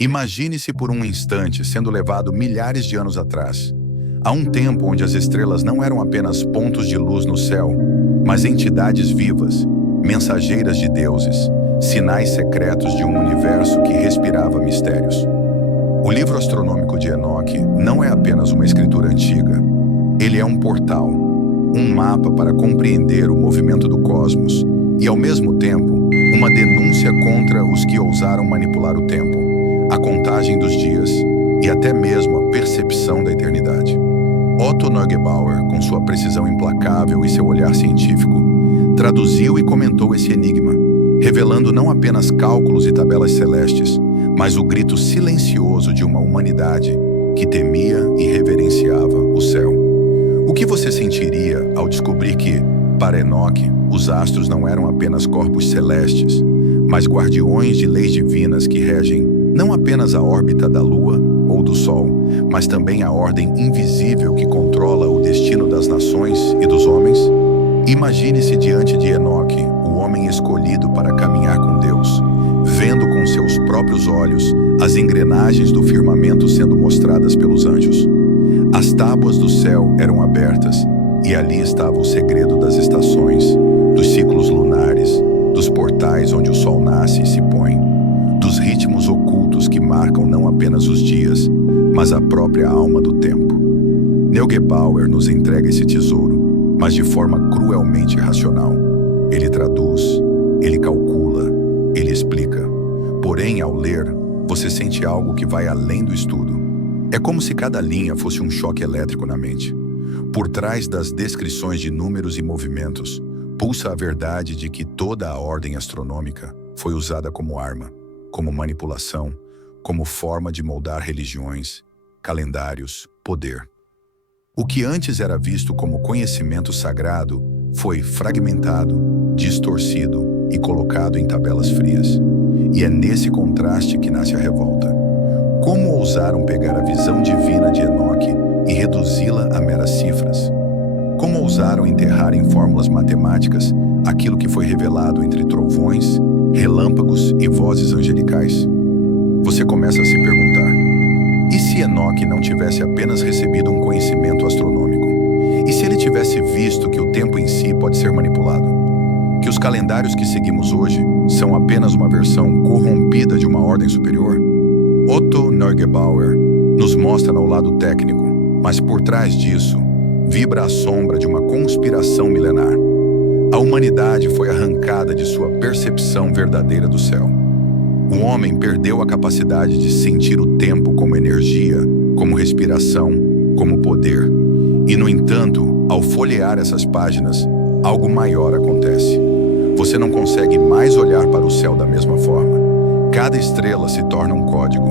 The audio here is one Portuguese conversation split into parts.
Imagine-se por um instante sendo levado milhares de anos atrás, a um tempo onde as estrelas não eram apenas pontos de luz no céu, mas entidades vivas, mensageiras de deuses, sinais secretos de um universo que respirava mistérios. O livro astronômico de Enoque não é apenas uma escritura antiga. Ele é um portal, um mapa para compreender o movimento do cosmos e, ao mesmo tempo, uma denúncia contra os que ousaram manipular o tempo, a contagem dos dias e até mesmo a percepção da eternidade. Otto Neugebauer, com sua precisão implacável e seu olhar científico, traduziu e comentou esse enigma, revelando não apenas cálculos e tabelas celestes, mas o grito silencioso de uma humanidade que temia e reverenciava o céu. O que você sentiria ao descobrir que, para Enoque, os astros não eram apenas corpos celestes, mas guardiões de leis divinas que regem não apenas a órbita da Lua ou do Sol, mas também a ordem invisível que controla o destino das nações e dos homens? Imagine-se diante de Enoque, o homem escolhido para caminhar com Deus, vendo com seus próprios olhos as engrenagens do firmamento sendo mostradas pelos anjos. As tábuas do céu eram abertas, e ali estava o segredo das estações, dos ciclos lunares, dos portais onde o sol nasce e se põe, dos ritmos ocultos que marcam não apenas os dias, mas a própria alma do tempo. Neugebauer nos entrega esse tesouro, mas de forma cruelmente racional. Ele traduz, ele calcula, ele explica. Porém, ao ler, você sente algo que vai além do estudo. É como se cada linha fosse um choque elétrico na mente. Por trás das descrições de números e movimentos, pulsa a verdade de que toda a ordem astronômica foi usada como arma, como manipulação, como forma de moldar religiões, calendários, poder. O que antes era visto como conhecimento sagrado foi fragmentado, distorcido e colocado em tabelas frias. E é nesse contraste que nasce a revolta. Como ousaram pegar a visão divina de Enoque e reduzi-la a meras cifras? Como ousaram enterrar em fórmulas matemáticas aquilo que foi revelado entre trovões, relâmpagos e vozes angelicais? Você começa a se perguntar: e se Enoque não tivesse apenas recebido um conhecimento astronômico? E se ele tivesse visto que o tempo em si pode ser manipulado? Que os calendários que seguimos hoje são apenas uma versão corrompida de uma ordem superior? Otto Neugebauer nos mostra ao lado técnico, mas por trás disso vibra a sombra de uma conspiração milenar. A humanidade foi arrancada de sua percepção verdadeira do céu. O homem perdeu a capacidade de sentir o tempo como energia, como respiração, como poder. E, no entanto, ao folhear essas páginas, algo maior acontece. Você não consegue mais olhar para o céu da mesma forma. Cada estrela se torna um código.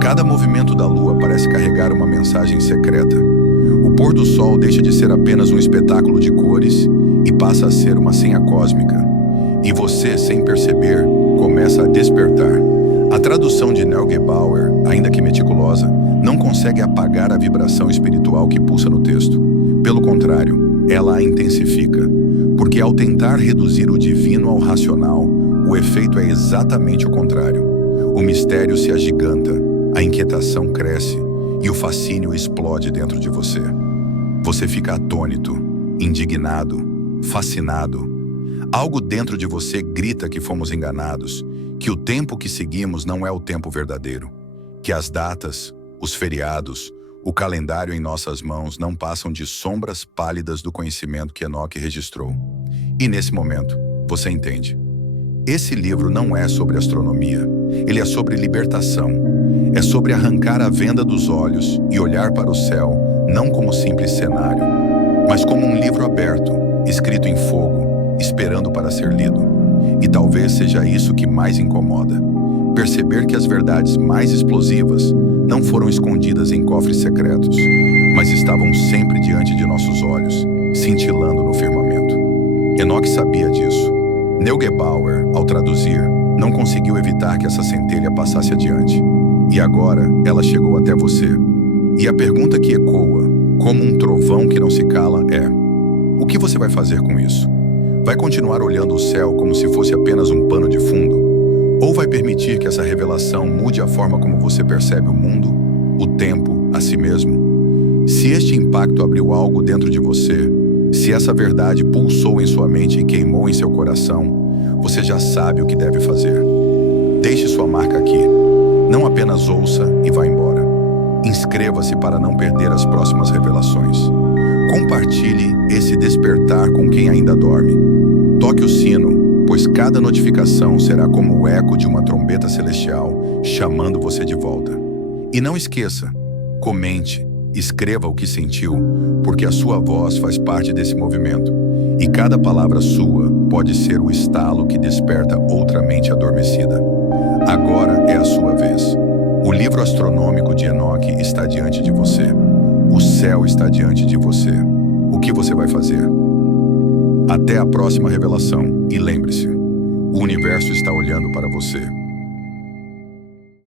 Cada movimento da lua parece carregar uma mensagem secreta. O pôr do sol deixa de ser apenas um espetáculo de cores e passa a ser uma senha cósmica. E você, sem perceber, começa a despertar. A tradução de Neugebauer, ainda que meticulosa, não consegue apagar a vibração espiritual que pulsa no texto. Pelo contrário, ela a intensifica. Porque ao tentar reduzir o divino ao racional, o efeito é exatamente o contrário. O mistério se agiganta, a inquietação cresce e o fascínio explode dentro de você. Você fica atônito, indignado, fascinado. Algo dentro de você grita que fomos enganados, que o tempo que seguimos não é o tempo verdadeiro, que as datas, os feriados, o calendário em nossas mãos não passam de sombras pálidas do conhecimento que Enoque registrou. E nesse momento, você entende. Esse livro não é sobre astronomia, ele é sobre libertação. É sobre arrancar a venda dos olhos e olhar para o céu não como simples cenário, mas como um livro aberto, escrito em fogo, esperando para ser lido. E talvez seja isso que mais incomoda. Perceber que as verdades mais explosivas não foram escondidas em cofres secretos, mas estavam sempre diante de nossos olhos, cintilando no firmamento. Enoque sabia disso. Neugebauer, ao traduzir, não conseguiu evitar que essa centelha passasse adiante. E agora ela chegou até você. E a pergunta que ecoa, como um trovão que não se cala, é: o que você vai fazer com isso? Vai continuar olhando o céu como se fosse apenas um pano de fundo? Ou vai permitir que essa revelação mude a forma como você percebe o mundo, o tempo, a si mesmo? Se este impacto abriu algo dentro de você, se essa verdade pulsou em sua mente e queimou em seu coração, você já sabe o que deve fazer. Deixe sua marca aqui. Não apenas ouça e vá embora. Inscreva-se para não perder as próximas revelações. Compartilhe esse despertar com quem ainda dorme. Toque o sino, pois cada notificação será como o eco de uma trombeta celestial chamando você de volta. E não esqueça, comente, escreva o que sentiu, porque a sua voz faz parte desse movimento. E cada palavra sua pode ser o estalo que desperta outra mente adormecida. Agora é a sua vez. O livro astronômico de Enoque está diante de você. O céu está diante de você. O que você vai fazer? Até a próxima revelação. E lembre-se, o universo está olhando para você.